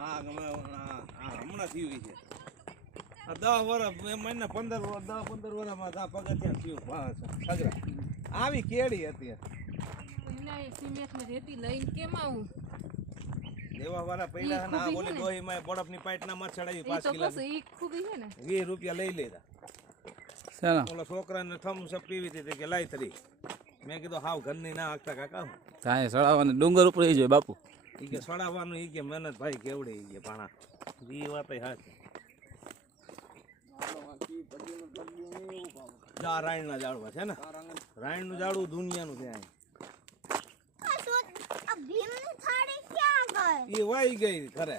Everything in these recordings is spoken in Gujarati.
હા હમણાં થયું છે 10 વર્ષ મને 15 વર્ષમાં આ પગથિયાં થયું સગરા આવી કેડી અત્યારે દેવા વાળા પૈડા ના ઓલી ડોહી માં બરફની પાઇટના માં ચડાવી 5 કિલો 20 રૂપિયા લઈ લીધા ઓલા છોકરાને થમ્સ પીવી હતી કે લાઈ તરી મેં કીધું હાવ ઘરની ના આગતા કાકા કાંઈ સડાવવાનું ડુંગર ઉપર જોઈ બાપુ ઈ કે સડાવવાનું ઈ કે મહેનત ભાઈ કેવડે ઈ કે પાણા ઈ વાત હાચી રાયણના ઝાડવા છે ને રાયણનું ઝાડવું દુનિયાનું છે એ વાઈ ગઈ ખરે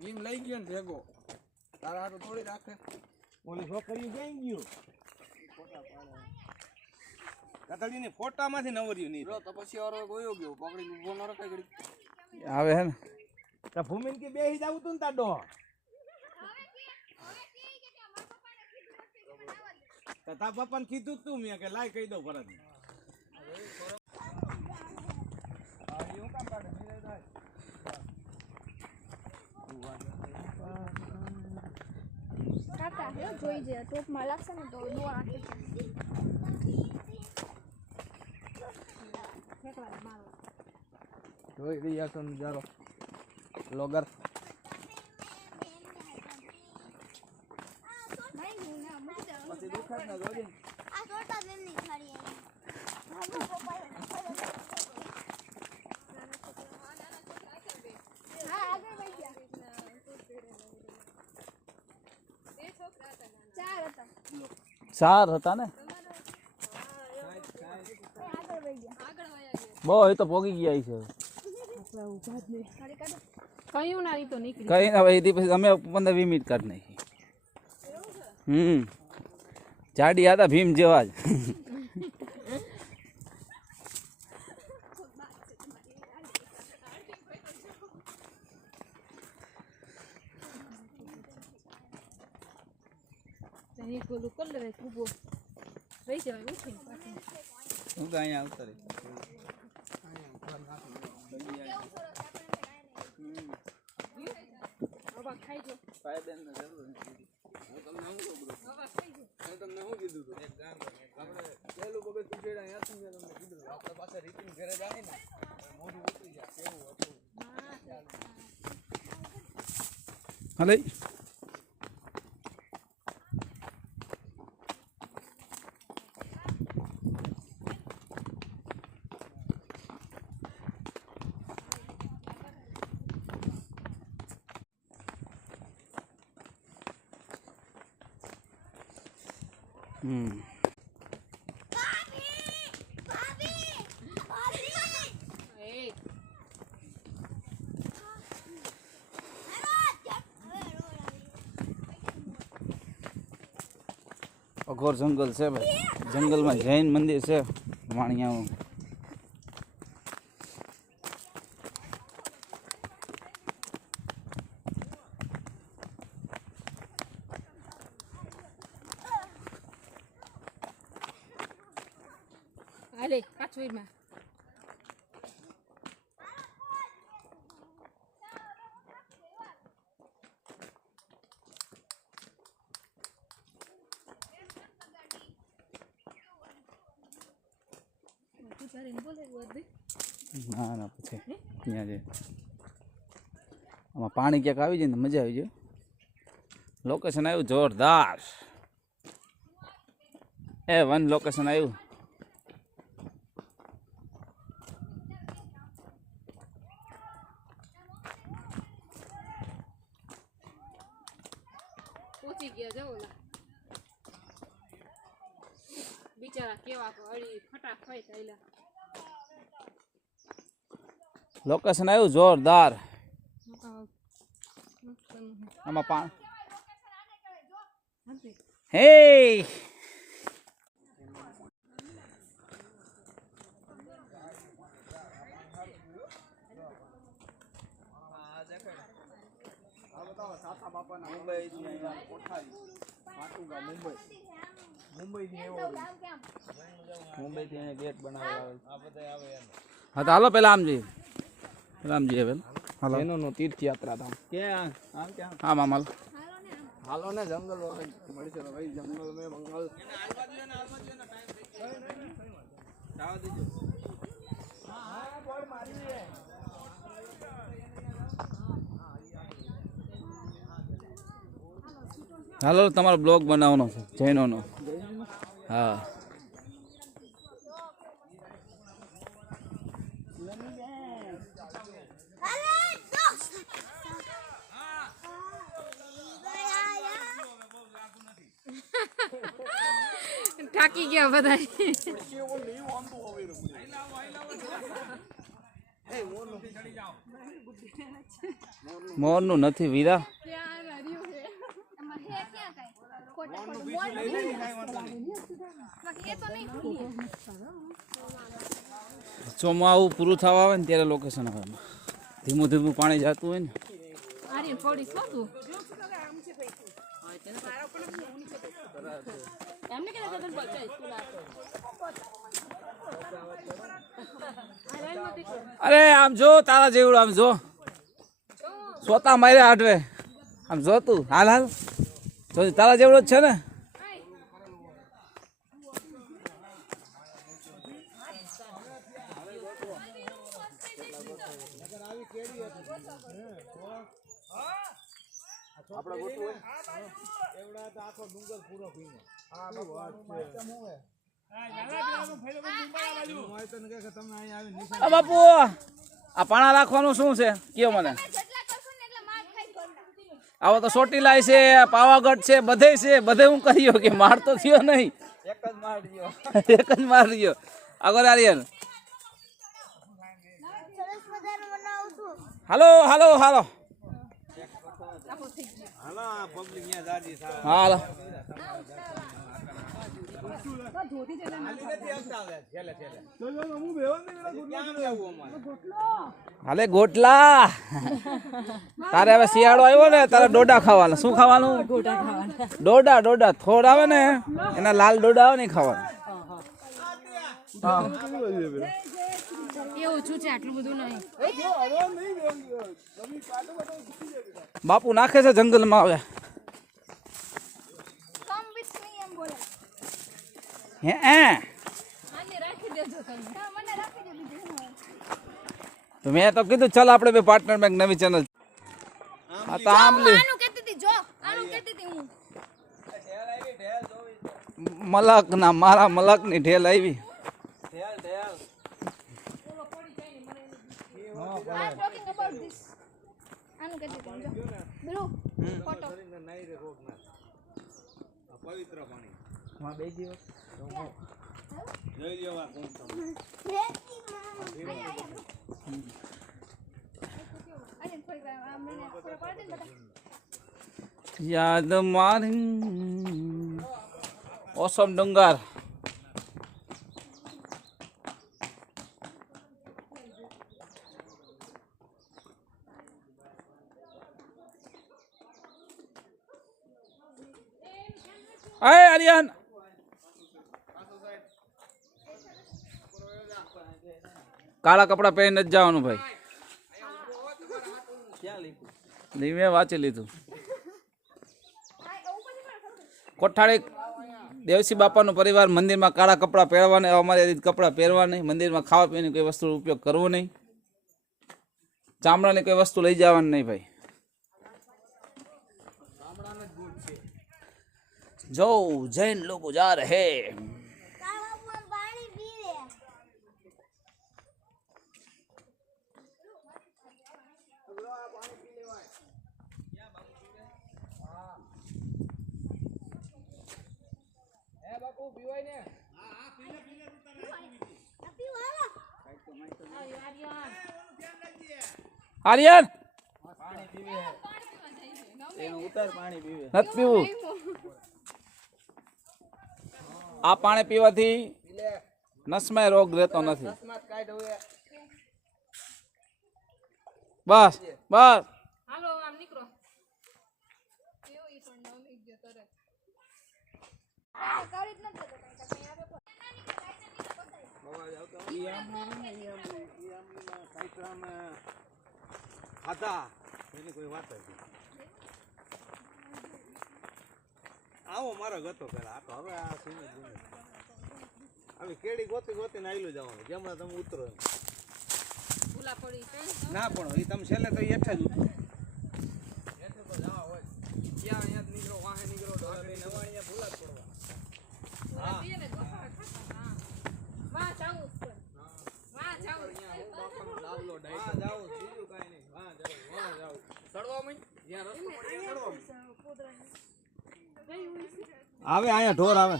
ભીમ લઈ ગયો ને ભેગો તારા હાથ થોડી રાખે ઓલી છોકરી ગઈ ગયું કતડીની ફોટામાંથી નવર્યું નહીં તો પછી ઓરો ગયો ગયો પકડી ઉભો ન રખાય ઘડી આવે હે ને તો ભૂમિન કે બેહી જાવ તું ને તાડો તા પપ્પાને કીધું તું મેં કે લાય કહી દઉં ભરત જોઈ જાય ટોપમાં લાગશે ને તો દોર આખી જોઈ રહ્યા છો નજારો બ્લોગર પછી દુખાત ના જોજે આ છોટા બેન ની ખાડી હા આગળ વઈ ગયા ચાર હતા ને બહુ એ તો પોગી ગયા છે કયું ના તો નીકળી કઈ ના ભાઈ પછી અમે 15-20 મિનિટ કાઢી નાખી જાડી હતા ભીમ જેવા જ બોલું કર લે કુબો રહી જવાય ઉઠીને પાછી હું તો અહીંયા ઉતરે બાબા ખાઈ જો ફાયદા ન જરૂર નથી હું તમને શું કહું બાબા ખાઈ જો મેં તમને શું કીધું હતું એક ગામ આપણે પહેલું પગત તુજેડા અહીંયાથી મેં તમને કીધું આપણે પાસે રીતિન ઘરે જાય ને મોઢું ઉતરી જાય કેવું હતું હાલે અઘોર જંગલ છે ભાઈ જંગલમાં જૈન મંદિર છે વાણિયા અરે પાછળમાં ના ના પછી ત્યાં જાય આમાં પાણી ક્યાંક આવી જાય ને મજા આવી જાય લોકેશન આવ્યું જોરદાર A1 લોકેશન આવ્યું પહોંચી ગયા જાવ બિચારા કેવા અળી ફટાફટ થયેલા લોકેશન આવ્યું જોરદાર આમાં પાણી હે મુંબઈ થી ગેટ બનાવવા આવે હા તો હાલો પેલા આમ જઈએ પેલા જૈનોનો તીર્થયાત્રા ધામ ક્યાં આમ ક્યાં આમ આમ હાલો ને જંગલ મળી છે ભાઈ જંગલ મેં મંગલ હાલો તમારો બ્લોગ બનાવવાનો છે જૈનોનો હા થાકી ગયા બધા મોરનું નથી વીરા ચોમાવું પૂરું થવા આવે ને ત્યારે લોકેશન આવે ધીમું ધીમું પાણી જતું હોય ને અરે આમ જો તારા જેવડું આમ જો સોતા મારે આટવે આમ જો તું હાલ હાલ જો તારા જેવડો જ છે ને બાપુ આ પાણા રાખવાનું શું છે કયો મને આવો તો ચોટીલા છે પાવાગઢ છે બધે હું કહ્યો કે માર તો થયો નહીં એક જ માર રહ્યો આગળ આર્યન હાલો હાલો હાલો હાલો હાલે ગોટલા તારે હવે શિયાળો આવ્યો ને તારે ડોડા ખાવાના શું ખાવાનું ડોડા ડોડા થોડ આવે ને એના લાલ ડોડા આવે ને ખાવાનું એવું છું છે આટલું બધું નહીં બાપુ નાખે છે જંગલમાં હવે હે તો મેં તો કીધું ચાલ આપણે બે પાર્ટનર બેંક નવી ચેનલ હા તો આમલી મલક ના મારા મલક ની ઢેલ આવી પવિત્ર પાણી યાદ મારી ઓસમ ડુંગર અરે આર્યન કાળા કપડા પહેરીને જ જવાનું ભાઈ મેં વાંચી લીધું કોઠાળી દેવસી બાપાનો પરિવાર મંદિરમાં કાળા કપડાં પહેરવાના અમારે રીતે કપડાં પહેરવા નહીં મંદિરમાં ખાવા પીવાની કોઈ વસ્તુનો ઉપયોગ કરવો નહીં ચામડાની કોઈ વસ્તુ લઈ જવાની નહીં ભાઈ જો જૈન લોકો જા રહે આર્યન નથી પીવું આ પાણી પીવાથી નસમાં રોગ રહેતો નથી બસ બસ હાલો આમ નીકળો ખાધા એની કોઈ વાત જ નહીં. આવો મારો ગતો પેલા આ તો હવે આ સીમે હવે કેડી ગોતી ગોતીને આયલું જવાનું જેમણા તમે ઉતરો એમ. ભૂલા પડી છે ના પણ એ તમે છેલ્લે તો હેઠે જ ઉતરો. એટલે તો જવા હોય ક્યાં અહીંયા જ નીકળો વાહે નીકળો નવાણિયા ભૂલા જ પડવા. ભૂલા પીએ ને ગોફા ખાતા હા વાહ જાવું છે વાહ જાવું અહીંયા હું બાપાનો દાદલો ડાયટો. હા જાઓ બીજું કાંઈ નહીં. હા જાઓ હા જાઓ. ચડવા માંડ જ્યાં રસ્તો મળે ત્યાં ચડવા માંડ. આવે અહીંયા ઢોર આવે.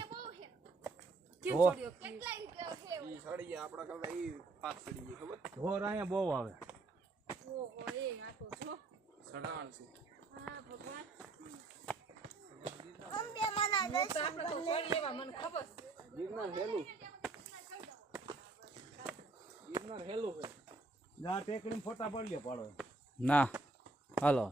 કેમ ઓહ. છોડ્યો કેટલા રૂપિયા છે ઈ સડી ગયા આપણા કરતા ઈ ફાસ્ટ સડી ગઈ ખબર ઢોર અહીંયા બહુ આવે. ઓહો એ આ તો જો સડાણ છે. હા ભગવાન અંબે મના તો આપણે તો છોડી એવા મને ખબર છે. ગિરનાર હેલું ગિરનાર હેલું છે. જા ટેકડીમાં ફોટા પાડી લે પાડો. ના હાલો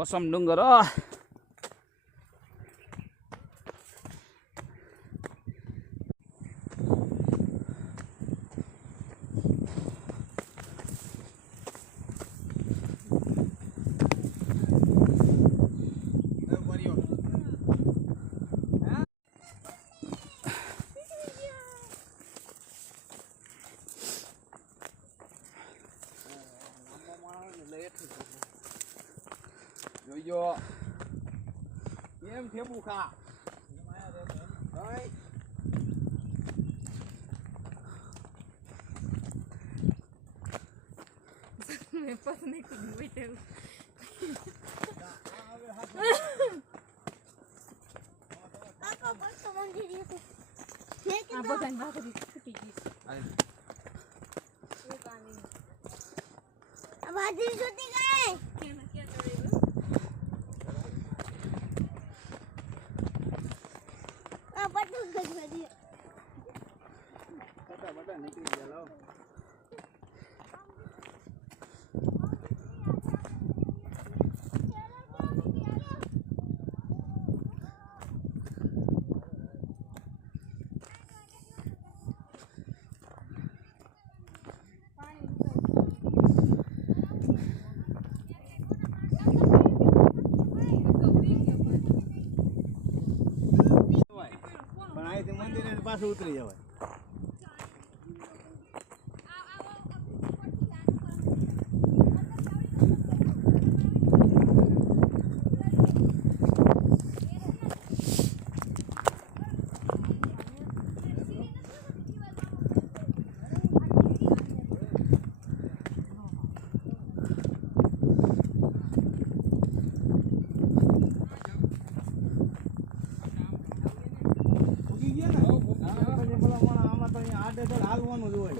ઓસમ ડુંગર જોઈજો કેમ ઠેપું ખા ભાઈ મેં પસ નહીં કીધું બેઠે કાકા બસ મંદિર છે આ બધાને ભાખરી ફૂટી ગઈ છે. આ બાજરી છૂટી ગઈ કેમ ક્યાં ચડેલું આ પટુ ગઈ બટા બટા નીકળી ગયા લાવ પણ અહીંથી મંદિરે પાછું ઉતરી જવાય. ઉગી ગયા ને? હા, પછી પેલા માણસ આમાં તો અહીંયા આડેધડ હાલવાનું જ હોય.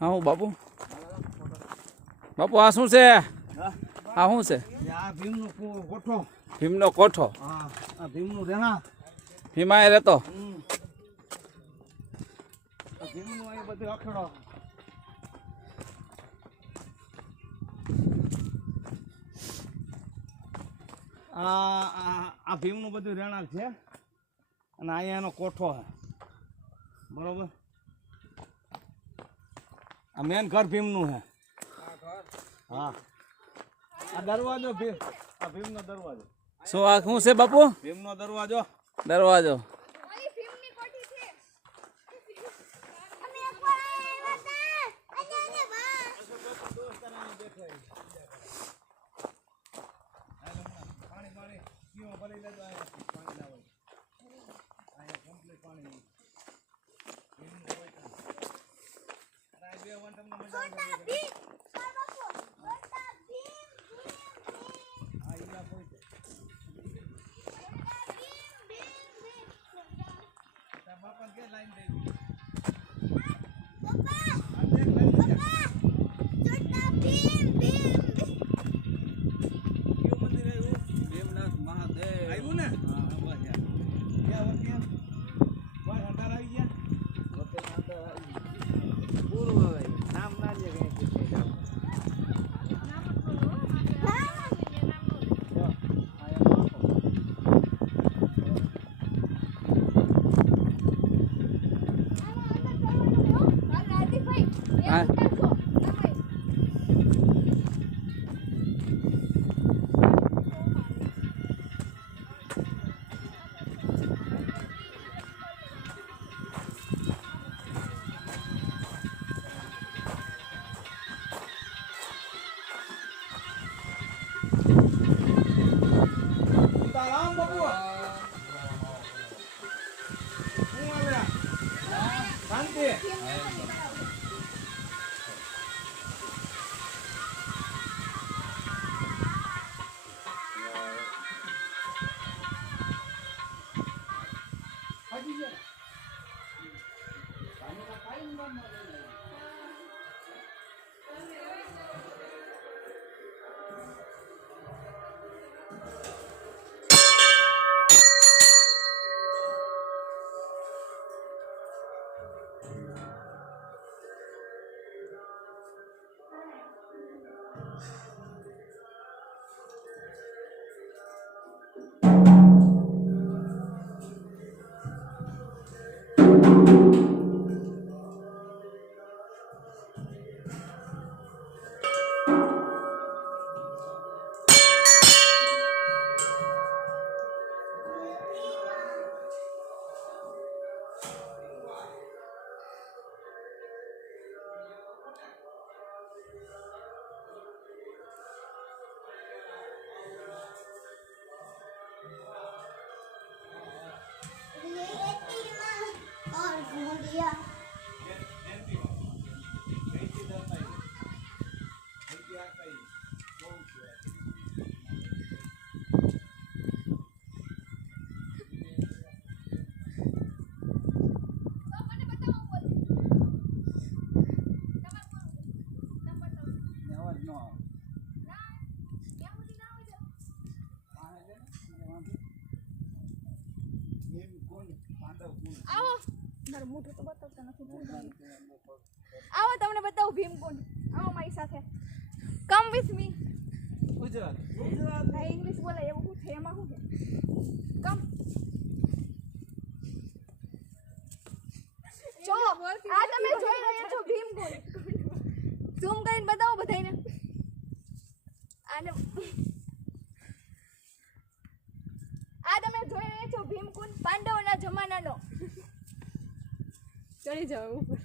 હા હું બાપુ બાપુ આ શું છે હા? આ શું છે આ ભીમનો કોઠો. ભીમનો કોઠો હા આ ભીમનું રેણા. ભીમાએ રહેતો આ ભીમનું અહીં બધું અખેડો. આ ભીમનું બધું રેણાલ છે અને અહીંયા એનો કોઠો છે બરોબર. આ મેન ઘર ભીમનું છે. હા આ દરવાજો આ ભીમનો દરવાજો. શું આ શું છે બાપુ ભીમનો દરવાજો. દરવાજો ઓલી ફિલ્મની કોઠી છે અમે એકવાર આવ્યા હતા અને બા પાણી પાણી પીવા ભરી લેજો. અહીંયા પાણી ના હોય અહીંયા કમ્પ્લીટ પાણી ભીમનું હોય. અને આ બે વન તમને મજા આવે. ये तीरमा और घोड़िया આવો મારું મોઢું તો બતાવતા નથી આવો તમને બતાવું ભીમકુંડ આવો મારી સાથે કમ વિથ મી ગુજરાત આ ઇંગ્લિશ બોલાય એવું શું છે એમાં શું છે કમ જો આ તમે જોઈ રહ્યા છો ભીમકુંડ ઝૂમ કરીને બતાવો બધાને આને આ તમે જોઈ રહ્યા છો ભીમકુંડ પાંડવોના જમાનાનો ચડી જાવ ઉપર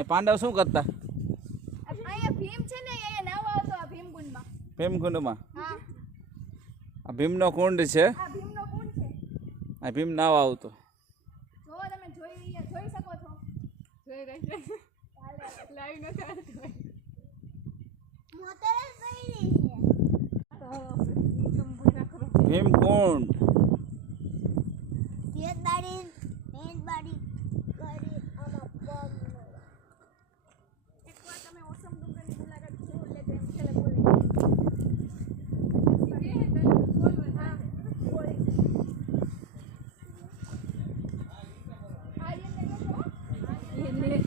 એ પાંડવ શું કરતા અહીંયા ભીમ છે ને અહીંયા નાવા આવતો આ ભીમકુંડમાં ભીમકુંડમાં? હા આ ભીમનો કુંડ છે. આ ભીમનો કુંડ છે આ ભીમ નાવા આવતો. જો તમે જોઈ શકો છો જોઈ રહી લાઈવ નથી આવતું મોતરે પડી છે ભીમકુંડ એક બાડી મેન બાડી કરી આમાં પગ એકવાર તમે ઓસમ ડુંગરની મુલાકાત લો એટલે તેમ છેલ્લે બોલે હા બોલે આર્યન ને લો એટલે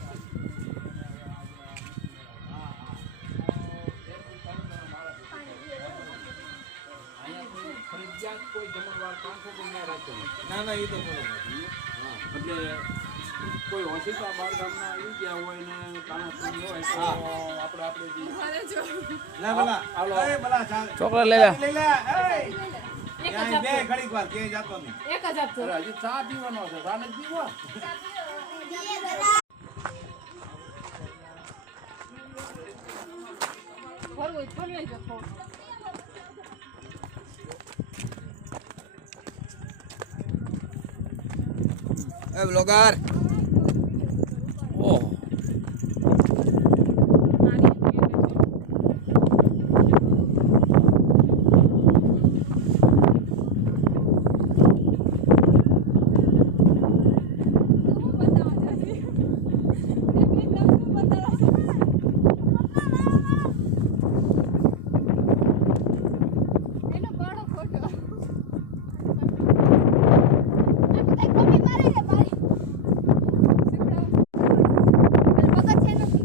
ફરજિયાત કોઈ જમણવાર 500 રૂપિયા રાખતો નથી. ના ના એ તો બરોબર. હા એટલે કોઈ હોશિયાર બાર ગામના આવી ગયા હોય ને કાણા પૂરી હોય તો આપણે જે મારે જો લા બલા એ બલા ચાલ છોકરા લઈ લે. લઈ લે એ એક જ ત્યાં બે આપજો ઘડીક વાર કે જાતો નહીં. એક જ આપજો અરે હજી ચા પીવાનો છે ચા નથી પીવો ફરવું ફરવી જતો એ બ્લોગર. ઓહ એનો બાળો ખોટો આ બધા કોપી મારે છે મારી મગજ છે નથી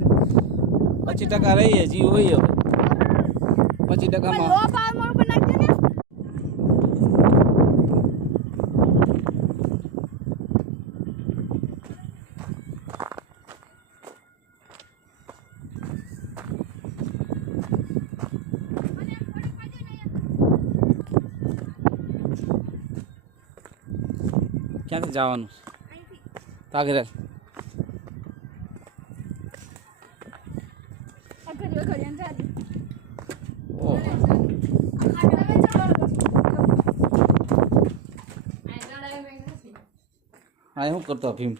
25% રહીએ જીવ હોય હવે 25% પણ માં લો પાવર મોડ પર નાખજો ને ક્યાંથી જવાનું? અહીંથી તાગરેલ. અગર વગર એમ જાદી ઓહ તમે ચાલો આ શું કરતો ભીમ?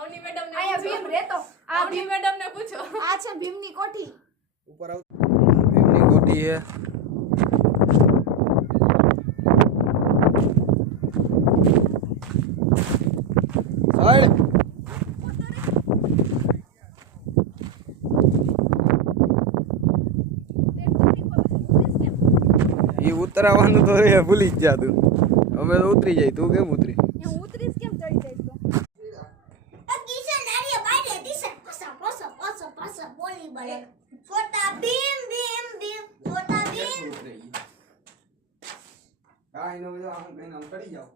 અવની મેડમ ને આયા ભીમ રહેતો આ અવની મેડમ ને પૂછો આ છે ભીમની કોઠી ઉપર આવ ભીમની કોઠી છે. સાઈડ એ ઉતરાવાનું તો રે ભૂલી જ જા તું. અમે તો ઉતરી જાય, તું કેમ ઉતરી? હું ઉતરીશ કેમ ચડી જઈશ તો કિશન નારિયા બાડે દિશન પસા પસા પસા પસા બોલ ઓલી બને છોટા ભીમ ભીમ ભીમ છોટા ભીમ કાઈ નો જો આમ કઈને આમ ચડી જાવ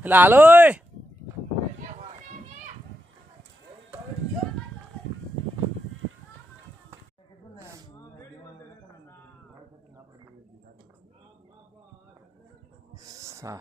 એટલે હાલો ઓય. સા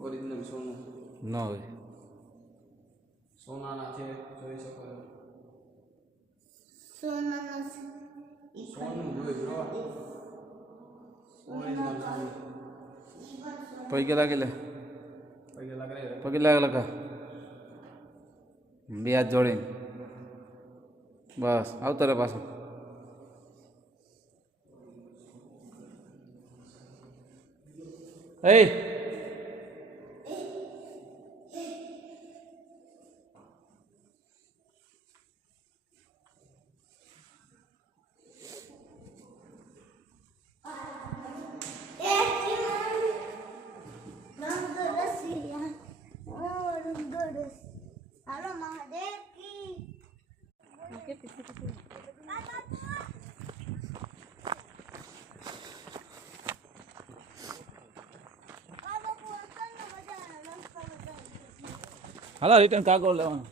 ઓરિજિનલ સોનું ન હોય સોનાના છે જોઈ શકો છો સોનાનો સોનું જોઈ લો ઓરિજિનલ સોનું પૈકી લાગેલે પગે લાગે પૈકી લાગે લખા બે હાથ જોડીને બસ આવતો રે પાછો એ હાલો મહાદેવ કી હાલો રિટર્ન કાગળ લેવાનો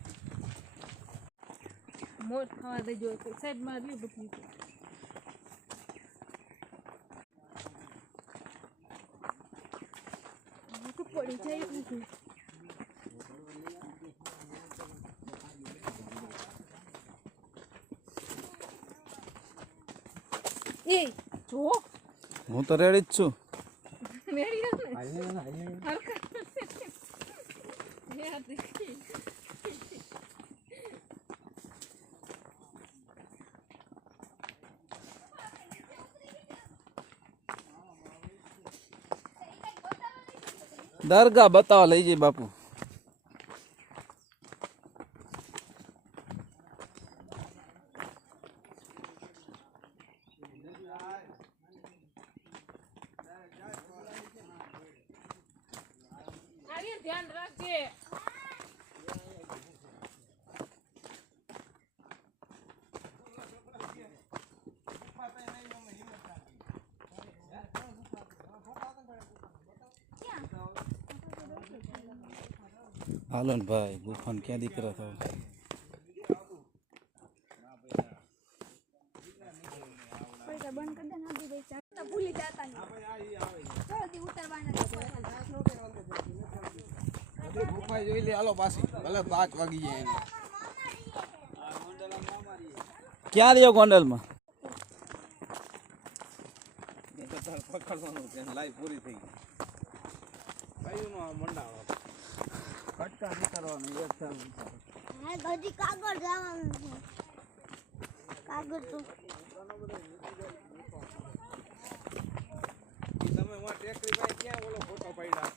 મોટ ખાવા દેજો સાઈડ માં લી બધી તો પડી જાય એવું એ જો હું તો રેડી જ છું મેરી ને હરકા યાર દેખી દરગાહ બતાવવા લઈ જઈ બાપુ આર્ય ધ્યાન રાખજે હાલો ને ભાઈ ગુફાન ક્યાં દીકરા થયો પૈસા બંધ કરી દે ને આપી દે ચાલ ભૂલી જતા નહીં જલ્દી ઉતારવાના ગુફા જોઈ લે હાલો પાછી ભલે 5 વાગી જાય એને ક્યાં રહ્યો ગોંડલમાં પકડવાનું છે લાઈ પૂરી થઈ ગઈ કયું નો મંડાળો કટકા નીકળવાનું એક હા હજી કાગળ જવાનું છે કાગળ તો ઈ તમે માં ટેકરી ભાઈ ક્યાં ઓલો ફોટો પાડ્યા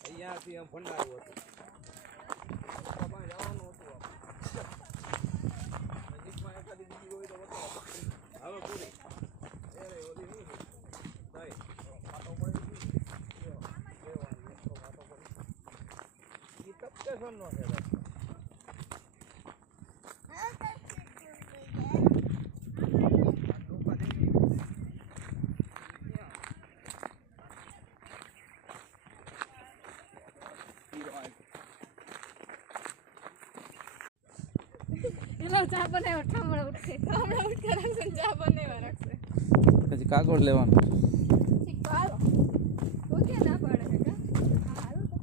અહીંયાથી આમ ભંડારું હતું તમારે જવાનું હતું નજીકમાં એકાદી બીજી હોય તો બતાવો હવે પૂરી અરે ઓલી નહીં ભાઈ ફાટો પડી ગયો ફાટો પડી ઈ તપકે સોનો છે ભાઈ એનો ચા બનાવ્યો ઠામડા ઉઠે રાખશે ને ચા બનાવ્યા રાખશે પછી કાગળ લેવાનું ઠીક તો હાલો તો ક્યાં ના પાડે છે કા હાલો તો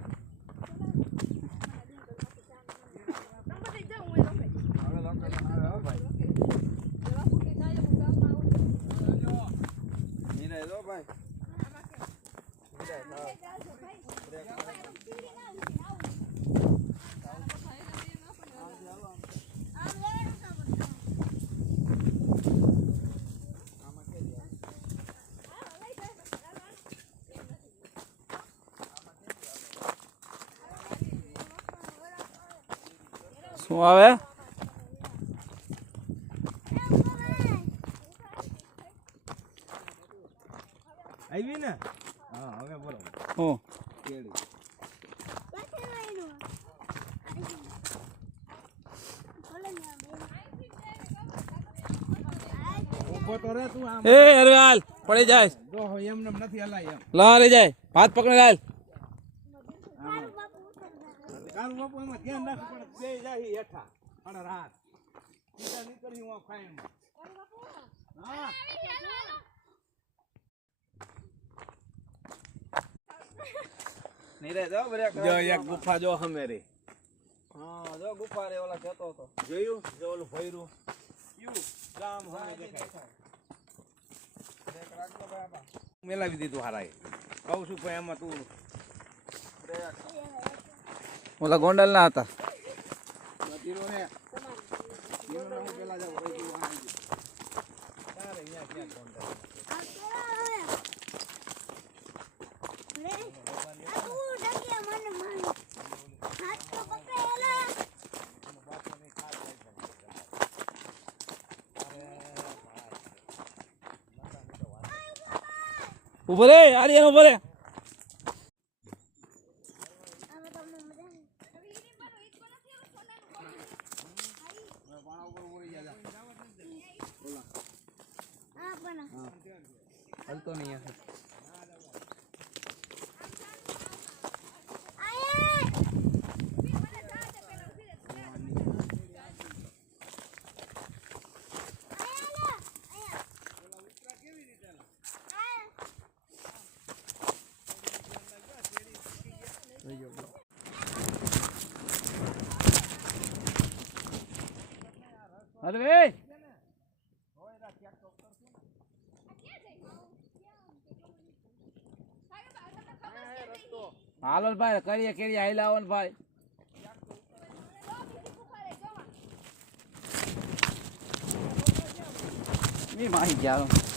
નંબર દઈ જાઉં હું રમે હવે લોકલ આવે હો ભાઈ જવા ફૂટી થાય હું ગામમાં આવું નીરે જો ભાઈ શું આવે આવી ને હા હવે બોલો હું કેળી ઉભો તો રે તું આમ એ અરે હાલ પડી જાય જો એમને નથી હલાય એમ લા રે જાય હાથ પકડી હાલ કારું બાપુ એમાં ધ્યાન રાખવું પડે બે જાય હેઠા અને રાત સીધા નીકળી હું ફાઈન હા નીરે જો બ્રેક જો એક ગુફા જો હમે રે હા જો ગુફા રે ઓલા કહેતો હતો જોયું જો ઓલું ભૈરું યુ ગામ હમે દેખાય બ્રેક રાખજો ભાઈ આપા મેલાવી દીધું હારાએ કહું છું ભાઈ આમાં તું બ્રેક ઓલા ગોંડલ ના હતા ધીરો ને ધીરો ને હું પેલા જાઉં ભાઈ તું આવી તારે અહીંયા ક્યાં કોન્ટેક્ટ ઉભો રે આર્યન ઉભો રે હલતો નહીં હશે અરે રે હાલો ને ભાઈ કરીએ કેરી આઈ લાવો ને ભાઈ મી માહી ગયા